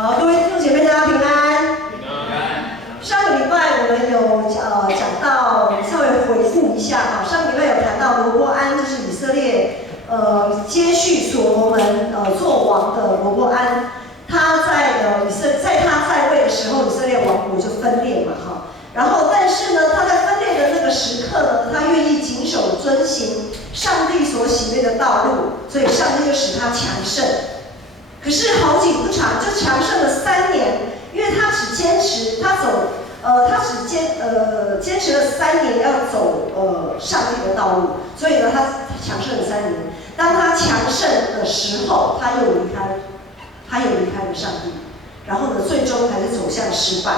好，各位弟兄姐妹，大家平安。平安。上个礼拜我们有讲到，稍微回顾一下哈。上个礼拜有谈到罗波安，就是以色列接续所罗门做王的罗波安，他在他在位的时候，以色列王国就分裂嘛哈。然后但是呢，他在分裂的那个时刻呢，他愿意谨守遵行上帝所喜悦的道路，所以上帝就使他强盛。可是好景不长，就强盛了3年，因为他只坚持坚持了3年要走上帝的道路，所以呢他强盛了3年。当他强盛的时候，他又离开了上帝，然后呢最终还是走向失败。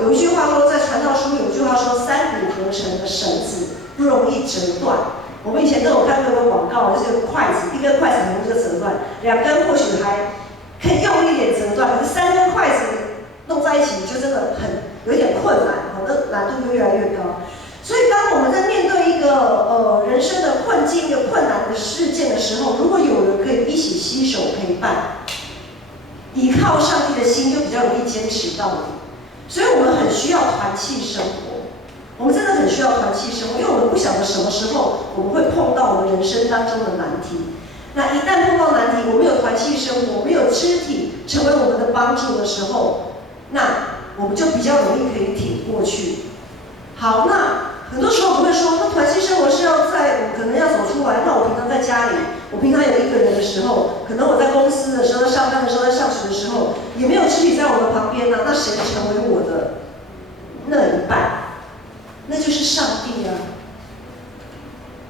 有一句话说，在传道书有一句话说，三股合成的绳子不容易折断。我们以前都有看过一个广告，就是有个筷子，一根筷子很容易就折断，2根或许还可以用力一点折断，可是3根筷子弄在一起就真的有点困难，那难度就越来越高。所以当我们在面对一个人生的困境、一个困难的事件的时候，如果有人可以一起携手陪伴，依靠上帝的心，就比较容易坚持到底。所以我们很需要团契生活，我们真的很需要团契生活，因为我们不晓得什么时候我们会碰到我们人生当中的难题。那一旦碰到难题，我们有团契生活，我们有肢体成为我们的帮助的时候，那我们就比较容易可以挺过去。好，那很多时候我们会说，那团契生活是我可能要走出来。那我平常在家里，我平常有一个人的时候，可能我在公司的时候、在上班的时候、在上学的时候，也没有肢体在我的旁边呢。那谁成为我的那一半？那就是上帝啊！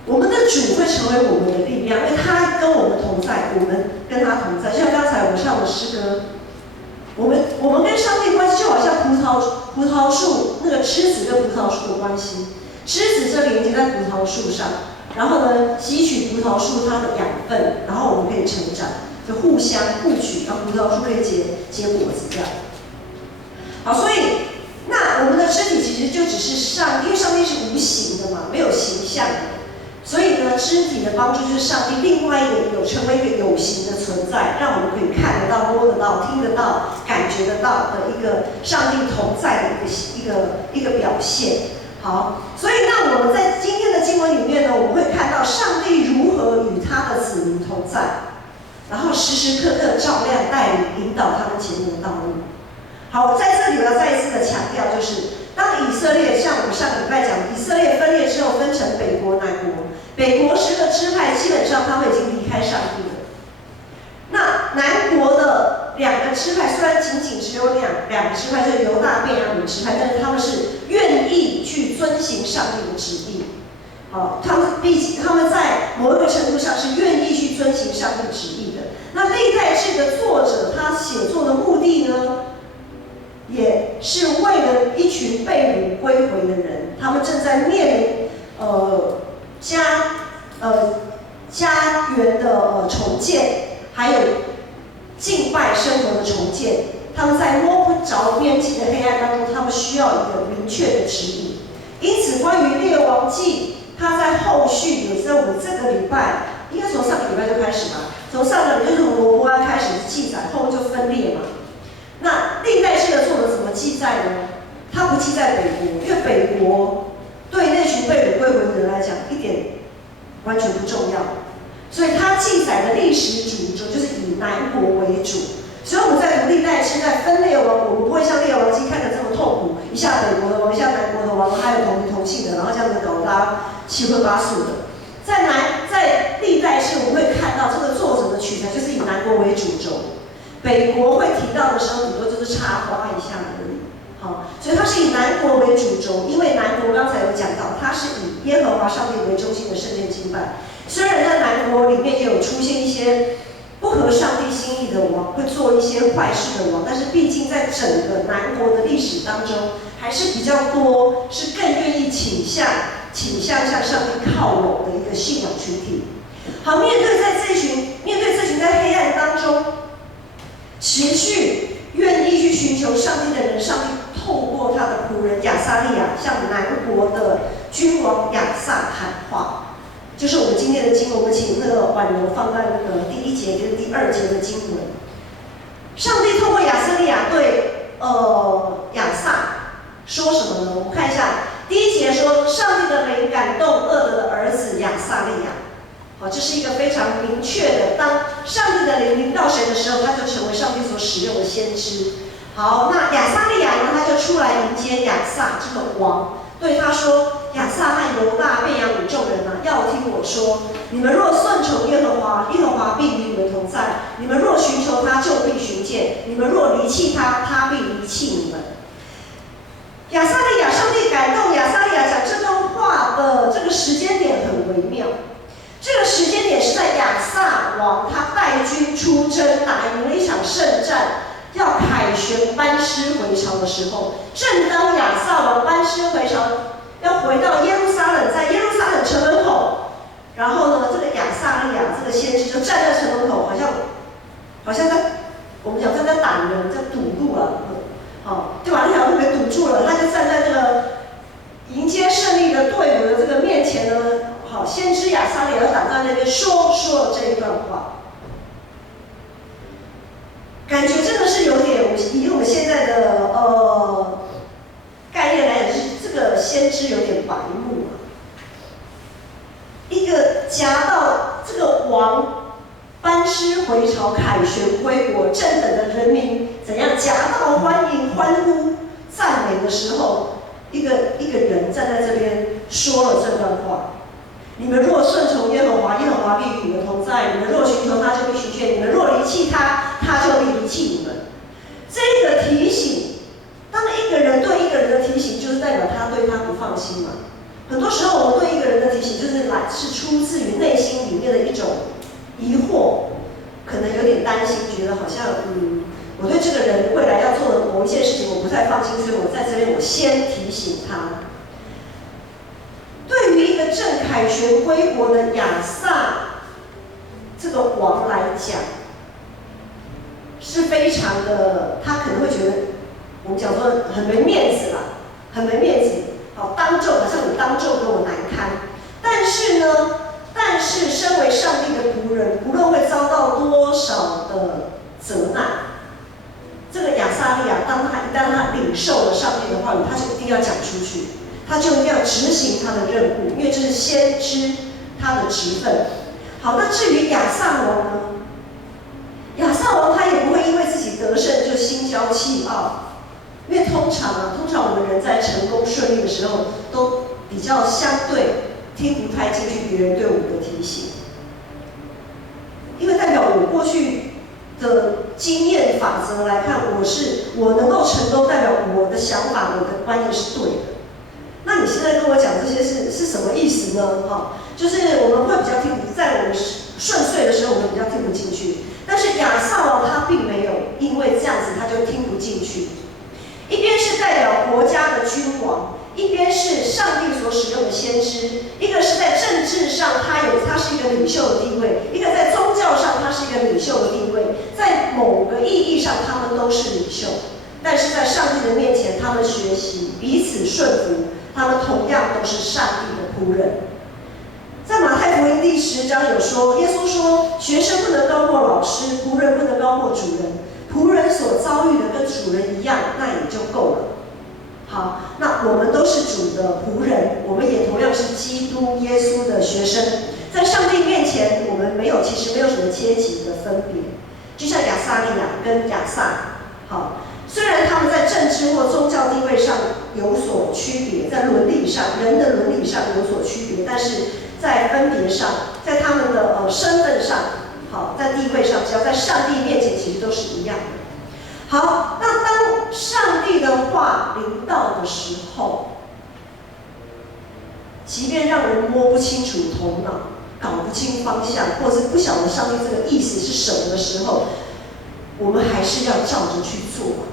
我们的主会成为我们的力量，因为他跟我们同在，我们跟他同在。就像刚才我们唱的诗歌，我们跟上帝关系就好像葡萄树那个枝子跟葡萄树的关系，枝子就连接在葡萄树上，然后呢汲取葡萄树它的养分，然后我们可以成长，就互相互取，然后葡萄树可以结果子这样。好，所以那我们的肢体其实就只是因为上帝是无形的嘛，没有形象的，所以呢，肢体的帮助就是上帝另外成为一个有形的存在，让我们可以看得到、摸得到、听得到、感觉得到的一个上帝同在的一个表现。好，所以那我们在今天的经文里面呢，我们会看到上帝如何与他的子民同在，然后时时刻刻照亮、带领、引导他们前面的道路。好，在这里我要再一次的强调，就是当以色列像我们上个礼拜讲，以色列分裂之后分成北国、南国，北国10个支派基本上他们已经离开上帝了。那南国的2个支派虽然仅仅只有2个支派，就是犹大、便雅悯支派，但是他们是愿意去遵行上帝的旨意。他们在某一个程度上是愿意去遵行上帝旨意的。那历代志的作者他写作的目的呢，也是为了一群被掳归回的人，他们正在面临家园的重建，还有敬拜生活的重建。他们在摸不着边际的黑暗当中，他们需要一个明确的指引。因此，关于列王记，它在后续有在我们这个礼拜，应该从上个礼拜就开始吧，从上个礼拜就是罗波安开始记载，后面就分裂嘛。那历代志的作者怎么记载呢？他不记在北国，因为北国对那群被掳归回的人来讲一点完全不重要，所以他记载的历史主轴就是以南国为主。所以我们在读历代志，在分列王，我们不会像列王记看得这么痛苦，一下北国的王，一下南国的王，还有同名同姓的，然后这样子搞大家七荤八素的。在历代志我们会看到这个作者的取材就是以南国为主轴。北国会提到的时候，顶多就是插花一下而已。好，所以它是以南国为主轴，因为南国刚才有讲到，它是以耶和华上帝为中心的圣殿敬拜。虽然在南国里面也有出现一些不合上帝心意的王，会做一些坏事的王，但是毕竟在整个南国的历史当中，还是比较多是更愿意倾向向上帝靠拢的一个信仰群体。好，面对这群在黑暗当中持续愿意去寻求上帝的人，上帝透过他的仆人亚撒利亚向南国的君王亚撒喊话，就是我们今天的经文。我们请那个婉柔放在那个第1节跟第2节的经文。上帝透过这是一个非常明确的，当上帝的灵临到谁的时候，他就成为上帝所使用的先知。好，那亚撒利亚呢，他就出来迎接亚撒这个王，对他说：“亚撒和犹大、便雅悯众人啊，要听我说，你们若顺从耶和华，耶和华必与你们同在；你们若寻求他，就必寻见；你们若离弃他，他必离弃你们。”亚撒利亚，上帝感动亚撒利亚讲这段话的这个时间点很微妙。这个时间点是在亚撒王他带军出征，打赢了一场胜战，要凯旋班师回朝的时候，正当亚撒王班师回朝，要回到耶路撒冷，在耶路撒冷城门口，然后呢，这个亚撒利亚这个先知就站在城门口，好像在我们讲在挡人，在堵路啊，就把那条路给堵住了。他就站在这个迎接胜利的队伍的这个面前呢，先知亚撒利亚挡在那边说了这一段话。感觉真的是有点，以我们现在的概念来讲，是这个先知有点白目了。一个夹到这个王班师回朝、凯旋归国、正等的人民怎样夹道欢迎、欢呼、赞美的时候，一个人站在这边说了这段话。你们若顺从耶和华，耶和华必与你们同在；你们若寻求他，就必寻见；你们若离弃他，他就必离弃你们。这个提醒，当一个人对一个人的提醒，就是代表他对他不放心嘛。很多时候，我们对一个人的提醒，是出自于内心里面的一种疑惑，可能有点担心，觉得好像我对这个人未来要做的某一件事情，我不太放心，所以我在这边我先提醒他。对于一个正凯旋归国的亚撒这个王来讲，是非常的，他可能会觉得，我们讲说很没面子啦，很没面子，当众好像你当众跟我难堪。但是身为上帝的仆人，不论会遭到多少的责难，这个亚撒利亚，一旦他领受了上帝的话语，他就一定要讲出去。他就一定要执行他的任务，因为这是先知他的职分。好，那至于亚撒王呢？亚撒王他也不会因为自己得胜就心骄气傲，因为通常我们人在成功顺利的时候，都比较相对听不太进去别人对我们的提醒，因为代表我过去的经验法则来看，我能够成功，代表我的想法、我的观念是对的。那你现在跟我讲这些是什么意思呢？就是我们会比较在我们顺遂的时候，我们比较听不进去。但是亚撒王他并没有因为这样子他就听不进去。一边是代表国家的君王，一边是上帝所使用的先知。一个是在政治上他是一个领袖的地位，一个在宗教上他是一个领袖的地位，在某个意义上他们都是领袖。但是在上帝的面前，他们学习彼此顺服。他们同样都是上帝的仆人。在马太福音第10章有说，耶稣说，学生不能高过老师，仆人不能高过主人。仆人所遭遇的跟主人一样，那也就够了。好，那我们都是主的仆人，我们也同样是基督耶稣的学生。在上帝面前，我们其实没有什么阶级的分别。就像亚撒利亚跟亚撒，虽然他们在政治或宗教地位上有所区别，在伦理上，人的伦理上有所区别，但是在分别上，在他们的身份上，在地位上，只要在上帝面前，其实都是一样的。好，那当上帝的话临到的时候，即便让人摸不清楚头脑，搞不清方向，或是不晓得上帝这个意思是什么的时候，我们还是要照着去做。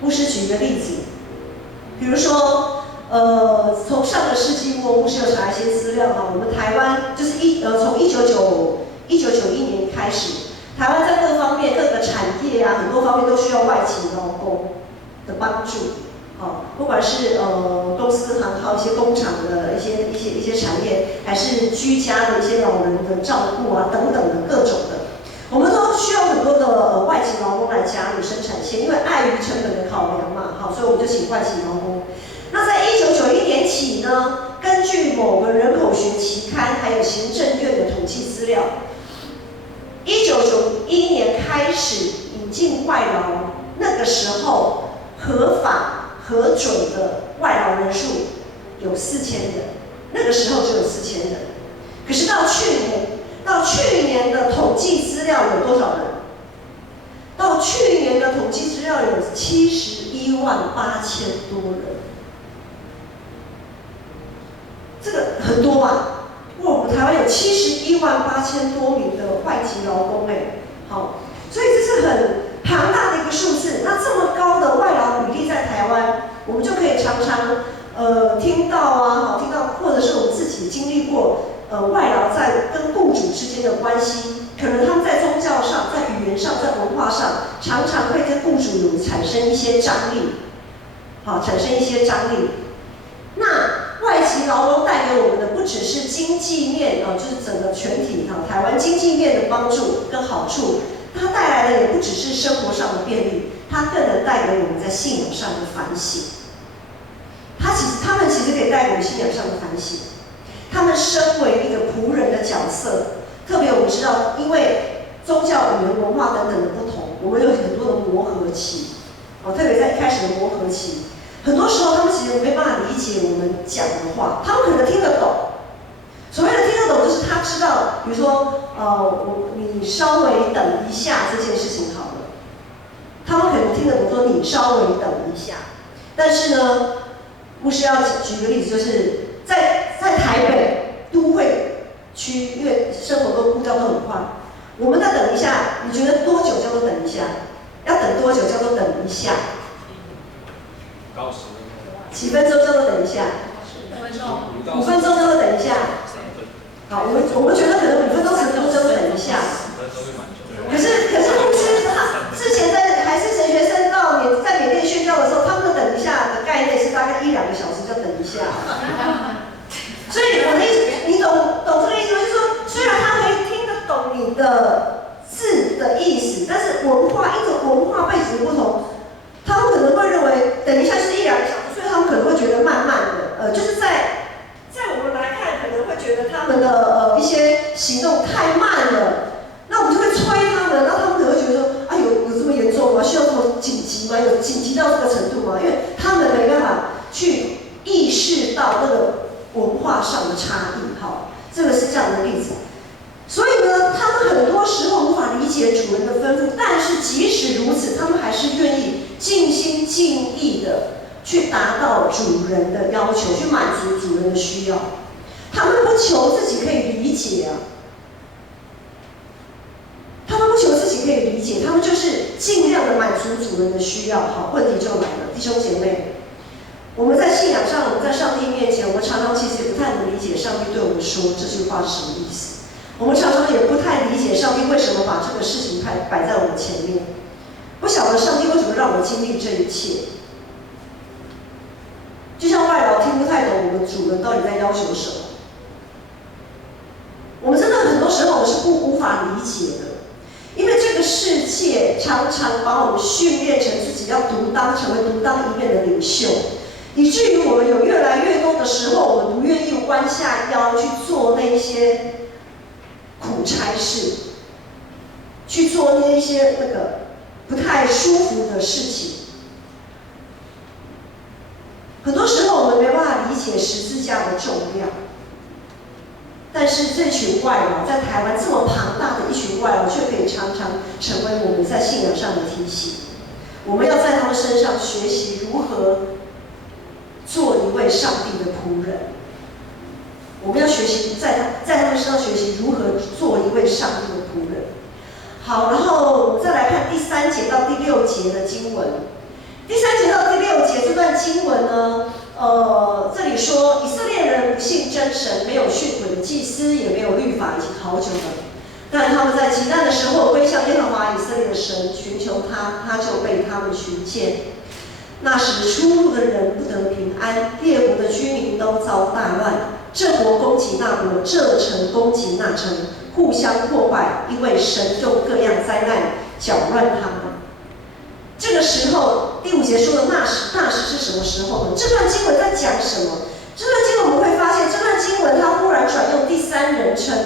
牧师举一个例子，比如说，从上个世纪末，牧师有查一些资料我们台湾就是从1991年开始，台湾在各方面各个产业很多方面都需要外籍劳工的帮助，不管是公司行号一些工厂的一些产业，还是居家的一些老人的照顾等等的各种的。我们都需要很多的外籍劳工来加入生产线，因为碍于成本的考量嘛，所以我们就请外籍劳工。那在1991年起呢，根据某个人口学企期刊，还有行政院的统计资料。1991年开始引进外劳，那个时候合法核准的外劳人数有4000人，那个时候只有4000人。可是到去年的统计资料有多少人？到去年的统计资料有71.8万多人，这个很多吧？我们台湾有71.8万多名的外籍劳工，好，所以这是很庞大的一个数字。那这么高的外劳比例在台湾，我们就可以常常听到啊，听到，或者是我们自己经历过，外劳在跟雇主之间的关系，可能他们在宗教上、在语言上、在文化上，常常会跟雇主有产生一些张力，好，产生一些张力。那外籍劳工带给我们的不只是经济面啊，就是整个全体台湾经济面的帮助跟好处，它带来的也不只是生活上的便利，它更能带给我们在信仰上的反省。他们其实可以带给我们信仰上的反省。他们身为一个仆人的角色，特别我们知道，因为宗教、语言、文化等等的不同，我们有很多的磨合期，特别在一开始的磨合期。很多时候，他们其实没办法理解我们讲的话，他们可能听得懂。所谓的听得懂，就是他知道，比如说，你稍微等一下这件事情好了，他们可能听得懂说你稍微等一下。但是呢，牧师要举个例子，就是在台北都会区，因为生活都步调都很快，我们在等一下，你觉得多久叫做等一下？要等多久叫做等一下？几分钟叫做等一下？5分钟叫做等一下。好，我们觉得可能5分钟、10分钟叫做等一下。可是牧师他之前还是神学生在缅甸宣教的时候，他们的等一下的概念是大概1-2个小时叫等一下。所以我的意思，你懂这个意思吗？就是说，虽然他可以听得懂你的字的意思，但是因着文化背景的不同，他们可能会认为等一下是1-2个小时，所以他们可能会觉得慢慢的，就是在我们来看，可能会觉得他们的一些行动太慢了，那我们就会催他们，那他们可能会觉得说，啊有这么严重吗？需要这么紧急吗？有紧急到这个程度吗？因为他们没办法去意识到那个文化上的差异，好，这个是这样的例子。所以呢，他们很多时候无法理解主人的吩咐，但是即使如此，他们还是愿意尽心尽意的去达到主人的要求，去满足主人的需要。他们不求自己可以理解啊，他们不求自己可以理解，他们就是尽量的满足主人的需要。好，问题就来了，弟兄姐妹，我们在信仰上，我们在上帝面前，我们常常其实也不太能理解上帝对我们说这句话是什么意思。我们常常也不太理解上帝为什么把这个事情摆在我们前面，不晓得上帝为什么让我们经历这一切。就像外劳听不太懂我们主人到底在要求什么，我们真的很多时候我们是无法理解的，因为这个世界常常把我们训练成自己要成为独当一面的领袖，以至于我们有越来越多的时候，我们不愿意弯下腰去做那些苦差事，去做那些不太舒服的事情。很多时候我们没办法理解十字架的重量，但是这群外劳在台湾这么庞大的一群外劳，却可以常常成为我们在信仰上的提醒。我们要在他们身上学习如何做一位上帝的仆人。我们要学习在他们身上学习如何做一位上帝的仆人。好，然后我们再来看第3节到第6节的经文。第3节到第6节这段经文呢，这里说以色列人不信真神，没有训诲的祭司，也没有律法以及考酒的，但他们在极难的时候归向耶和华以色列的神，寻求他，他就被他们寻见。那时出入的人不得平安，列国的居民都遭大乱，这国攻击那国，这城攻击那城，互相破坏，因为神用各样灾难搅乱他们。这个时候，第5节说的那时是什么时候呢？这段经文在讲什么？这段经文我们会发现，这段经文它忽然转用第三人称，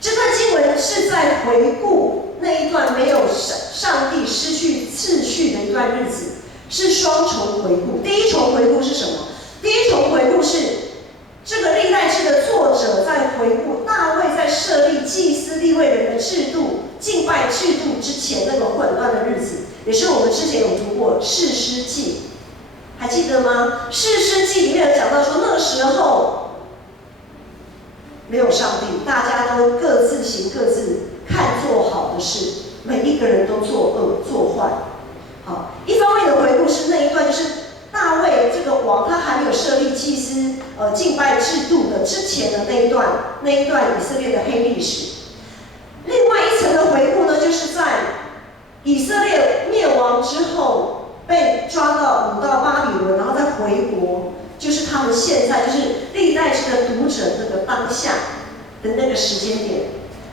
这段经文是在回顾那一段没有上帝失去次序的一段日子，是双重回顾。第一重回顾是什么？第一重回顾是这个历代志的作者在回顾大卫在设立祭司利未人的制度、敬拜制度之前那个混乱的日子，也是我们之前有读过士师记，还记得吗？士师记里面有讲到说，那个时候没有上帝，大家都各自行各自看做好的事，每一个人都作恶作坏。好，一方面的回顾是那一段，就是大卫这个王他还没有设立祭司敬拜制度的之前的那一段以色列的黑历史。另外一层的回顾呢，就是在以色列灭亡之后被抓到掳到巴比伦，然后再回国，就是他们现在就是历代志的读者那个当下的那个时间点，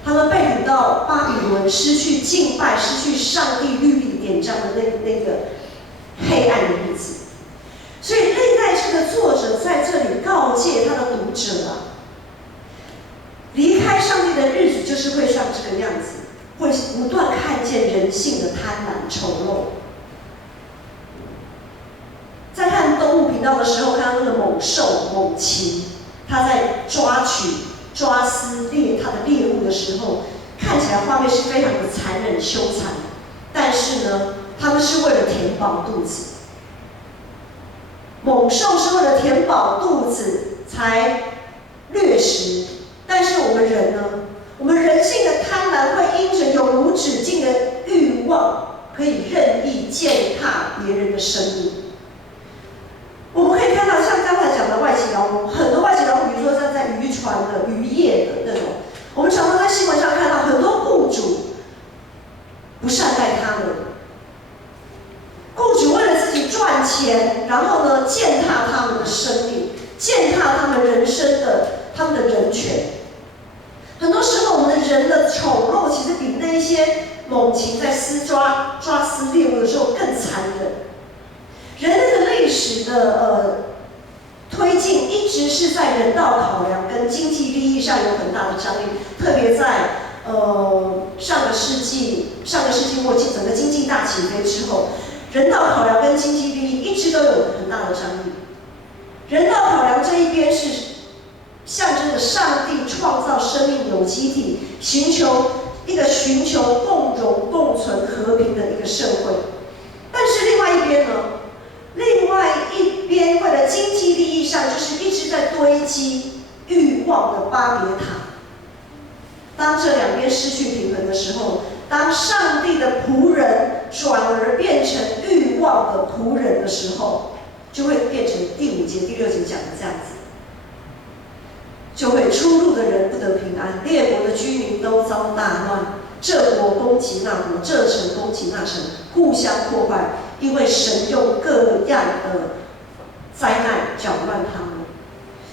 他们被掳到巴比伦，失去敬拜，失去上帝律例典章的那个黑暗的日子。所以历代志的作者在这里告诫他的读者啊，离开上帝的日子就是会像这个样子，会不断看见人性的贪婪丑陋。在看动物频道的时候，看到那个猛兽猛禽，它在抓取、抓撕猎它的猎物的时候，看起来画面是非常的残忍凶残，但是呢，他们是为了填饱肚子。猛兽是为了填饱肚子才掠食，但是我们人呢？我们人性的贪婪会因着永无止境的欲望，可以任意践踏别人的生命。我们可以看到，像刚才讲的外籍劳工，很多外籍劳工，比如说像在渔船的、渔业的那种，我们常常在新闻上看到很多雇主不善待他们。雇主为了自己赚钱，然后呢，践踏他们的生命，践踏他们人生的、他们的人权。很多时候，我们的人的丑陋，其实比那些猛禽在抓撕猎物的时候更残忍。人类的历史的推进，一直是在人道考量跟经济利益上有很大的张力，特别在上个世纪末整个经济大起飞之后。人道考量跟经济利益一直都有很大的张力。人道考量这一边是象征着上帝创造生命有机体，寻求共荣共存和平的一个社会。但是另外一边呢？另外一边为了经济利益上，就是一直在堆积欲望的巴别塔。当这两边失去平衡的时候，当上帝的仆人转而变成欲望的仆人的时候，就会变成第5节、第6节讲的这样子，就会出入的人不得平安，列国的居民都遭大乱，这国攻击那国，这城攻击那城，互相破坏，因为神用各样的灾难搅乱他们。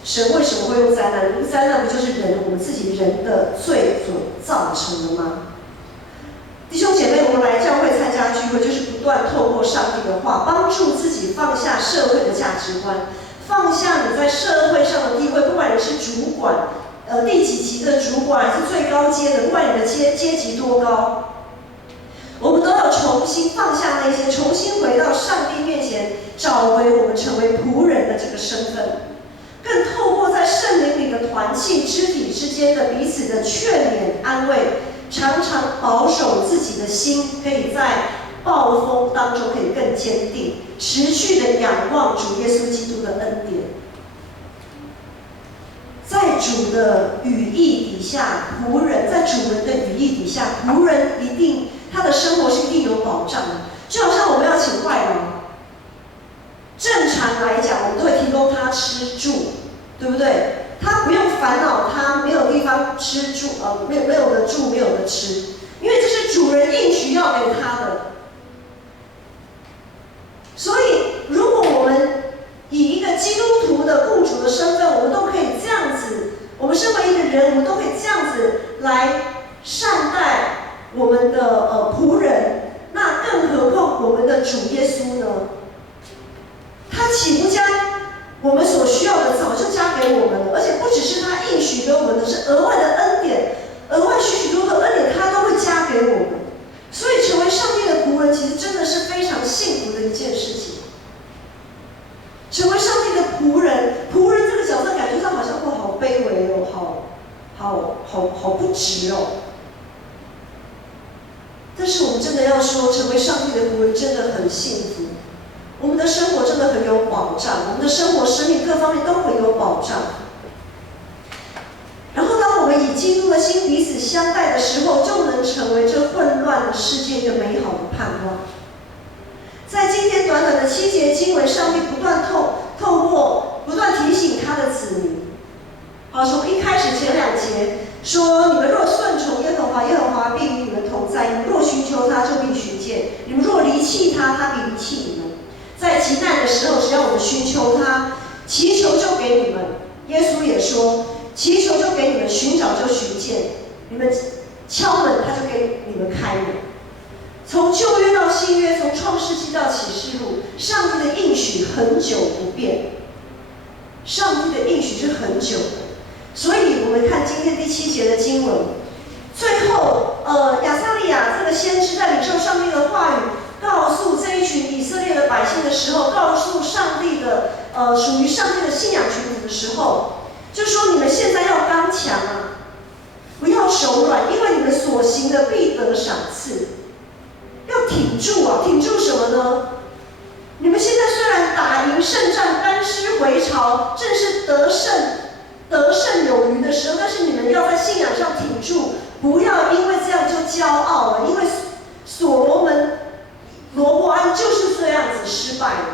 神为什么会用灾难？因为灾难不就是我们自己人的罪所造成的吗？弟兄姐妹，我们来教会参加聚会，就是不断透过上帝的话，帮助自己放下社会的价值观，放下你在社会上的地位，不管你是主管，第几级的主管，还是最高阶的，不管你的阶级多高，我们都要重新放下那些，重新回到上帝面前，找回我们成为仆人的这个身份。更透过在圣灵里的团契，肢体之间的彼此的劝勉安慰，常常保守自己的心，可以在暴风当中可以更坚定，持续的仰望主耶稣基督的恩典。在主的羽翼底下，仆人在主人的羽翼底下，仆人一定他的生活是一定有保障的。就好像我们要请外劳，正常来讲，我们都会提供他吃住，对不对？他不用烦恼他没有地方吃住，没有的住，没有的吃，因为这是主人应许要给他的。所以，如果我们以一个基督徒的雇主的身份，我们都可以这样子，我们身为一个人，我们都可以这样子来善待我们的仆人，那更何况我们的主耶稣呢？他岂不将我们所需要的早就加给我们了，而且不只是他应许给我们的，是额外的恩典，额外许许多多的恩典，他都会加给我们。所以成为上帝的仆人，其实真的是非常幸福的一件事情。成为上帝的仆人，仆人这个角色感觉上好像好卑微哦，好不值哦。但是我们真的要说，成为上帝的仆人真的很幸福。我们的生活真的很有保障，我们的生活、生命各方面都很有保障。然后，当我们以基督的心彼此相待的时候，就能成为这混乱的世界一个美好的盼望。在今天短短的7节经文，上帝不断提醒他的子民。好，从一开始前2节说：你们若顺从耶和华，耶和华必与你们同在；你们若寻求他，就必寻见；你们若离弃他，他必离弃你们。在极难的时候，只要我们寻求他，祈求就给你们。耶稣也说：祈求就给你们，寻找就寻见，你们敲门，他就给你们开门。从旧约到新约，从创世纪到启示录，上帝的应许很久不变。上帝的应许是很久的，所以我们看今天第7节的经文，最后亚撒利亚这个先知在领受上帝的话语，告诉这一群以色列的百姓的时候，告诉上帝的属于上帝的信仰群体的时候，就说你们现在要刚强啊，不要手软，因为你们所行的必得赏赐。要挺住啊，挺住什么呢？你们现在虽然打赢胜仗，班师回朝，正是得胜有余的时候，但是你们要在信仰上挺住，不要因为这样就骄傲了，因为罗伯安就是这样子失败了。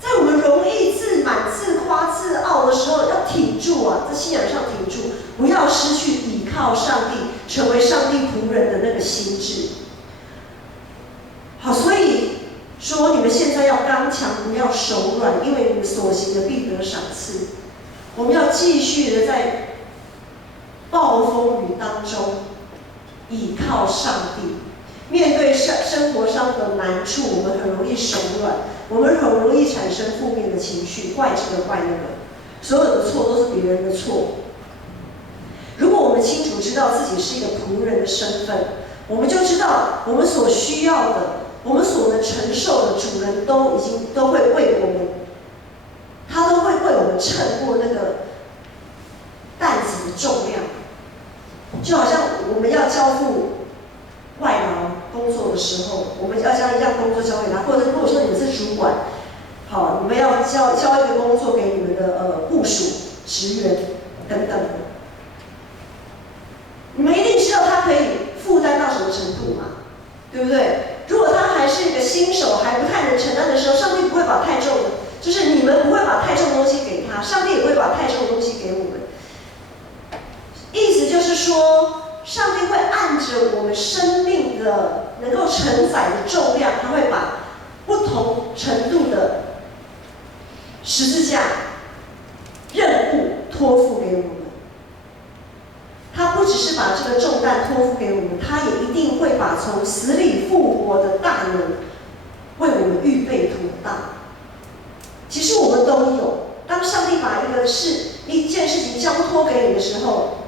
在我们容易自满、自夸、自傲的时候，要挺住啊，在信仰上挺住，不要失去倚靠上帝、成为上帝仆人的那个心智。好，所以说你们现在要刚强，不要手软，因为你们所行的必得赏赐。我们要继续的在暴风雨当中倚靠上帝。面对生活上的难处，我们很容易手软，我们很容易产生负面的情绪，怪这个怪那个，所有的错都是别人的错。如果我们清楚知道自己是一个仆人的身份，我们就知道我们所需要的，我们所能承受的，主人都会为我们，他都会为我们称过那个担子的重量。就好像我们要交付外劳工作的时候，我们要将一项工作交给他，或者如果说你们是主管，好，你们要交一个工作给你们的部属、职员等等的，你们一定知道他可以负担到什么程度嘛，对不对？如果他还是一个新手，还不太能承担的时候，上帝不会把太重的，就是你们不会把太重的东西给他，上帝也不会把太重的东西给我们。意思就是说，上帝会按着我们生命的能够承载的重量，他会把不同程度的十字架任务托付给我们。他不只是把这个重担托付给我们，他也一定会把从死里复活的大能为我们预备妥当。其实我们都有，当上帝把一件事情交托给你的时候，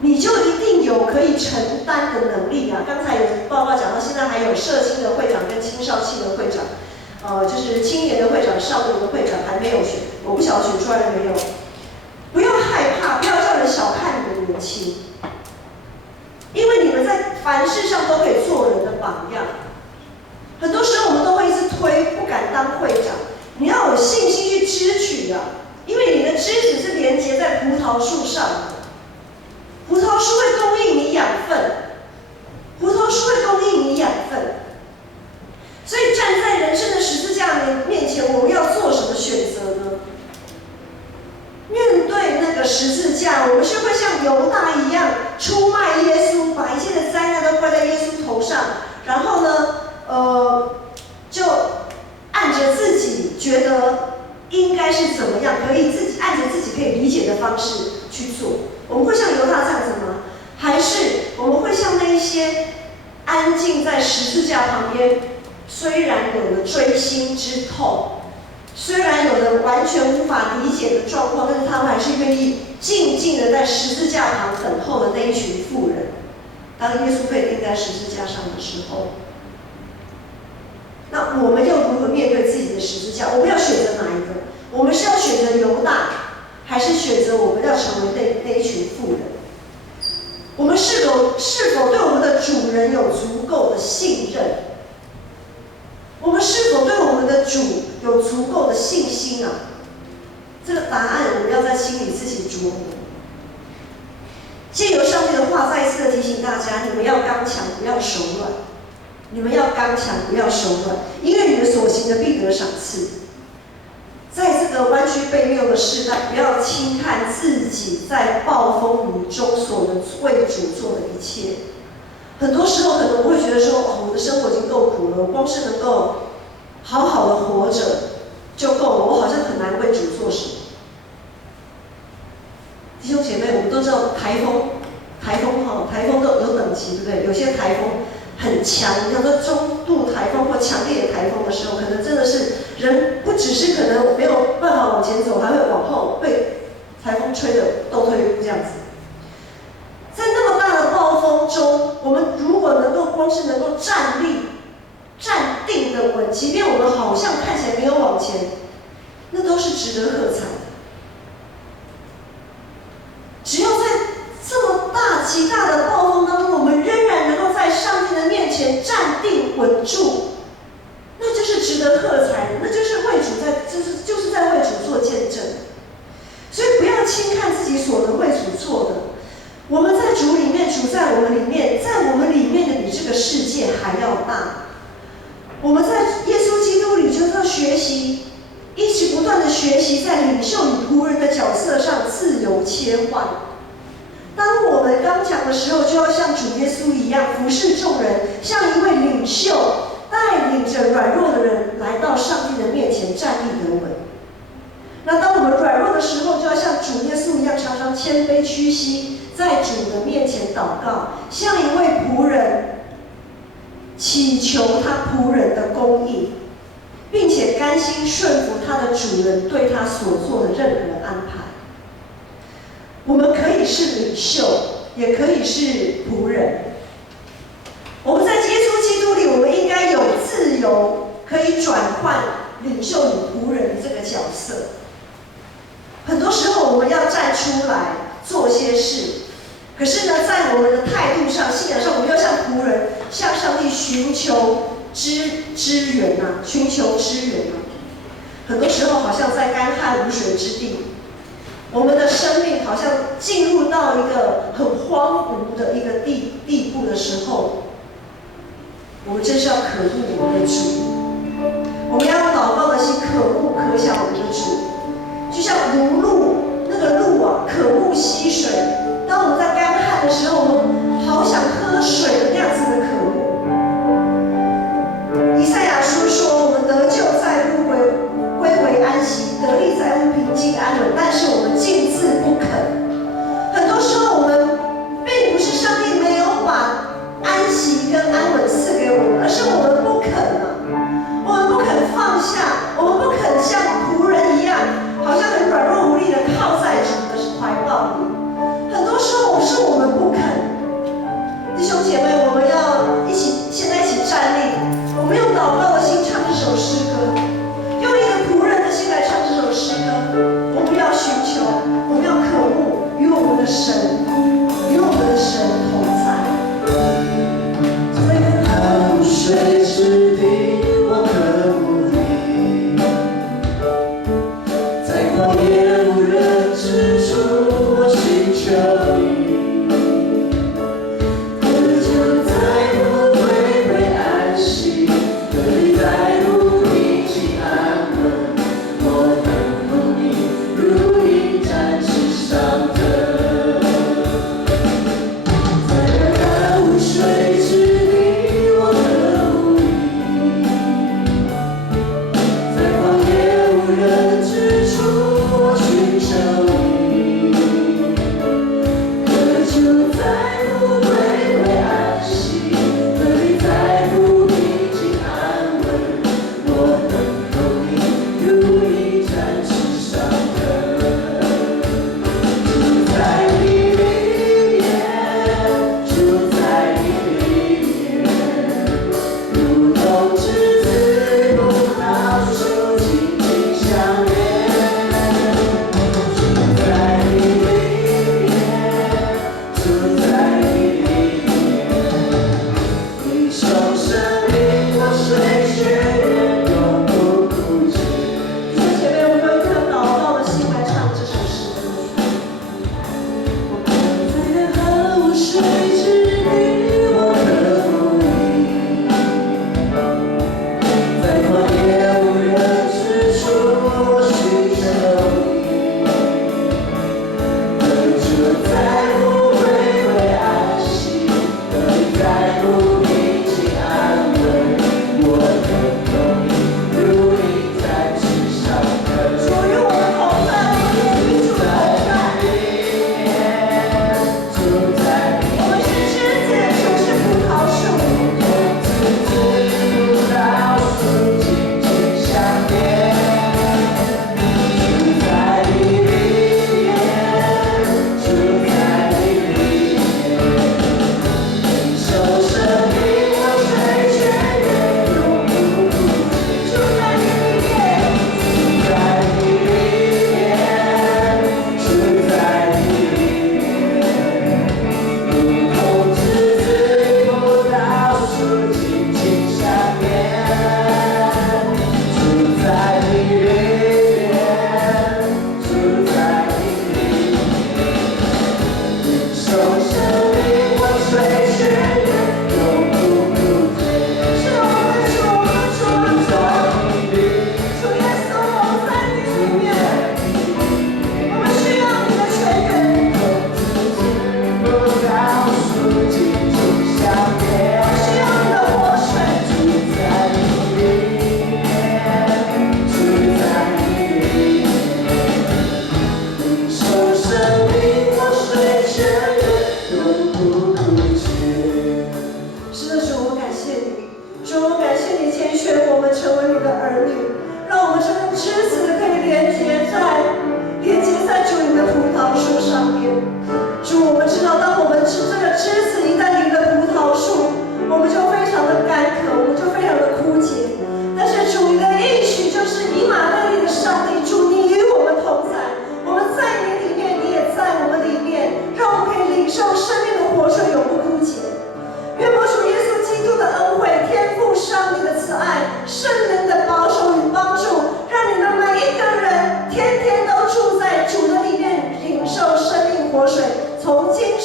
你就一定有可以承担的能力啊！刚才有报告讲到，现在还有社青的会长跟青少青的会长，就是青年的会长、少年的会长还没有选，我不晓得选出来了没有。不要害怕，不要叫人小看你的年轻，因为你们在凡事上都可以做人的榜样。很多时候我们都会一直推，不敢当会长，你要有信心去支取啊，因为你的枝子是连接在葡萄树上的。葡萄树会供应你养分，葡萄树会供应你养分。所以站在人生的十字架面前，我们要做什么选择呢？面对那个十字架，我们是会像犹大一样出卖耶稣，把一切的灾难都怪在耶稣头上，然后呢，就按着自己觉得应该是怎么样，可以自己按着自己可以理解的方式去做。我们会像犹大这样子吗？还是我们会像那一些安静在十字架旁边，虽然有了锥心之痛，虽然有的完全无法理解的状况，但是他们还是愿意静静的在十字架旁等候的那一群妇人。当耶稣被钉在十字架上的时候，那我们又如何面对自己的十字架？我们要选择哪一个？我们是要选择犹大，还是选择我们要成为那一群妇人？我们是否对我们的主人有足够的信任？我们是否对我们的主有足够的信心啊？这个答案我们要在心里自己琢磨。借由上帝的话，再一次的提醒大家：你们要刚强，不要手软。你们要刚强，不要手软，因为你们所行的必得赏赐。在这个弯曲背谬的时代，不要轻看自己在暴风雨中所能为主做的一切。很多时候，可能我会觉得说：我的生活已经够苦了，我光是能够好好的活着就够了，我好像很难为主做什么。弟兄姐妹，我们都知道台风都有等级，对不对？有些台风很强，你像说中度台风或强烈的台风的时候，可能真的是人不只是可能没有办法往前走，还会往后被台风吹得倒退一步这样子。在那么大的暴风中，我们如果光是能够站定的稳，即便我们好像看起来没有往前，那都是值得喝彩的。只要在这么极大的暴风当中，我们仍然能够在上帝的面前站定稳住，那就是值得喝彩的，那就是为主就是在为主做见证。所以不要轻看自己所能为主做的。我们在主里面，主在我们里面，在我们里面的比这个世界还要大。我们在耶稣基督里就是要学习，一直不断的学习，在领袖与仆人的角色上自由切换。当我们刚强的时候，就要像主耶稣一样服侍众人，像一位领袖带领着软弱的人来到上帝的面前站立得稳。那当我们软弱的时候，就要像主耶稣一样，常常谦卑屈膝，在主的面前祷告，像一位仆人祈求他仆人的供应，并且甘心顺服他的主人对他所做的任何安排。我们可以是领袖，也可以是仆人。我们在耶稣基督里，我们应该有自由，可以转换领袖与仆人的这个角色。很多时候，我们要站出来做些事，可是呢，在我们的态度上、信仰上，我们要像仆人，向上帝寻求支援啊，寻求支援啊。很多时候，好像在干旱无水之地。我们的生命好像进入到一个很荒芜的一个地步的时候，我们真是要渴慕我们的主。我们要用祷告的心渴慕渴想我们的主，就像如鹿，那个鹿啊，渴慕溪水。当我们在干旱的时候，我们好想喝水的那样子的渴慕。以赛亚书说：“我们得救在乎归为安息，得力在乎平静安稳。”但是我们竟自不肯。很多时候，我们并不是上帝没有把安息跟安稳赐给我们，而是我们不肯啊，我们不肯放下，我们不肯像仆人一样，好像很软弱无力的靠在主的怀抱里。很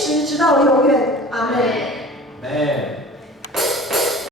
实直到永远。阿门。Amen